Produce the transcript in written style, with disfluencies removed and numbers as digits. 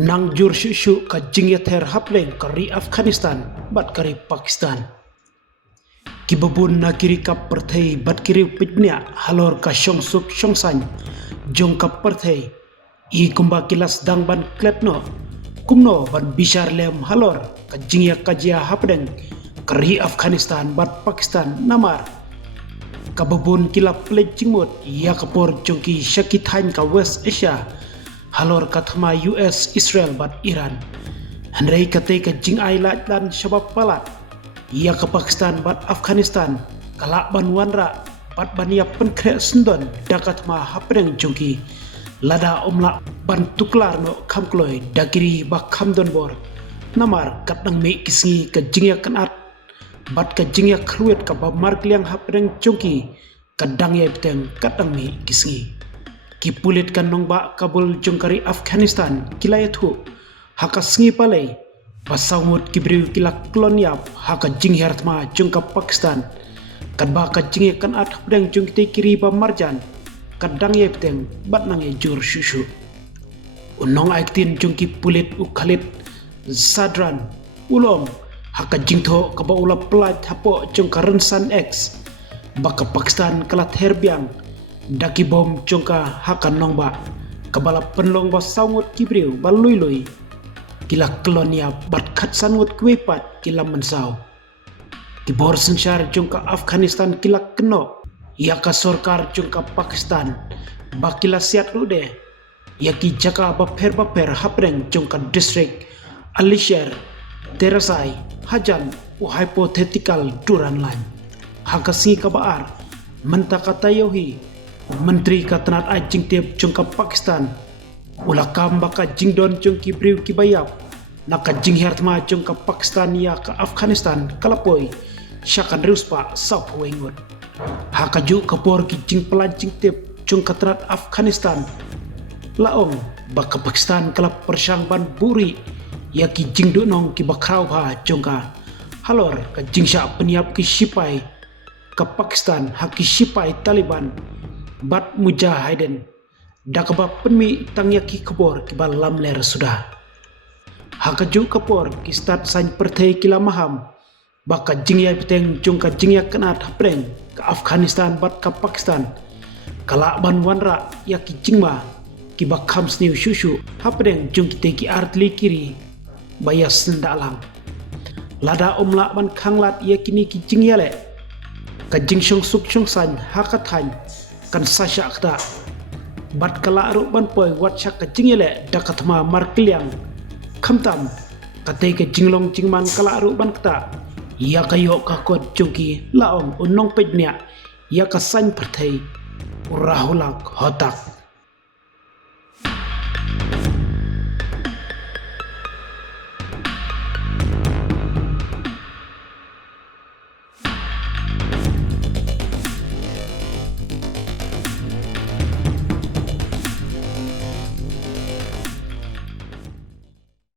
nang jur shu ka jingya ther hapleng kari Afghanistan bat kari Pakistan. Kibabun na kiri ka perthei bat kiri pitnya halor ka suk san jong ka perthei I kumba kilas dang ban klepno kumno ban bishar lem halor ka jingya kajia hapleng kari Afghanistan bat Pakistan namar. Kababun kilap plej jingmut ya kapor jongki syakithain ka West Asia halor kathma US Israel bat Iran handrai kate ka jing ailat dan shabab palat ya ka Pakistan bat Afghanistan kalak ban wanra bat bania penkre sendon dakatma hapreng jongki lada omla ban tuklar no kamkloi dagiri bak kamdon bor namar katnang me kisngi ka jingya kanat bat ka jingya khruet ka ba markliang hapreng jongki kadang ya beteng katang me kisngi kipulit kan nongba Kabul jongkari Afghanistan kilayathu haka sngi palai pasawmut kibriu kilak klonyap haka jinghertma jongka Pakistan kadba ka jinge kan at hapdeng jongkite kiri ba marjan kadang ye beteng bat nang ye jur shushu unong aiktin jongki pulit ukhalit sadran ulom haka jingtho kaba ula plat hapo jongka rensan X baka Pakistan kalat herbiang daki bom jongka hakan nongba kabala penlong ba saungut kibriu ba lui kila kolonia bat khat sangut kwepat kila mensau kibor sensar jongka Afghanistan kila keno ya ka sorkar jongka Pakistan ba kila siat rude ya ki jaka ba pher hapreng jongka district Alisher Terasai Hajan hypothetical duran lain hakasi kabaar mentakata yohi Menteri Katanat Ajing Tiap jongka Pakistan ulakam baka jingdon jongki briu kibayap naka jinghertma jongka Pakistan ya ka Afghanistan kalapoi syakan ruspa sap wengut hakaju kapor ki jing pelancing tiap jongka Katanat Afghanistan laong baka Pakistan kalap persang ban buri ya ki jingdu nong ki bakrau ha jongka halor ka jingsha peniap ki sipai ka Pakistan haki sipai Taliban bat mujahidin dakaba penmi tangyaki kabor kibal lamler sudah hakaju kapor ki start sain perthei kila maham baka jingya beteng jongka jingya kanat hapreng ka Afghanistan bat ka Pakistan kala ban wanra yaki jingma ki bakham sniu shushu hapreng jongki teki artli kiri bayas sendalang lada omla ban khanglat yakini ki jingyale ka jingshong suk san hakathan kan sasha akta bat kala aru ban poi wat shak ka jingele dakatma markliang khamtam kate ka jinglong jingman kala aru ban kta ya kayo ka kot jongki laong unong pednya ya ka san perthei rahulak hotak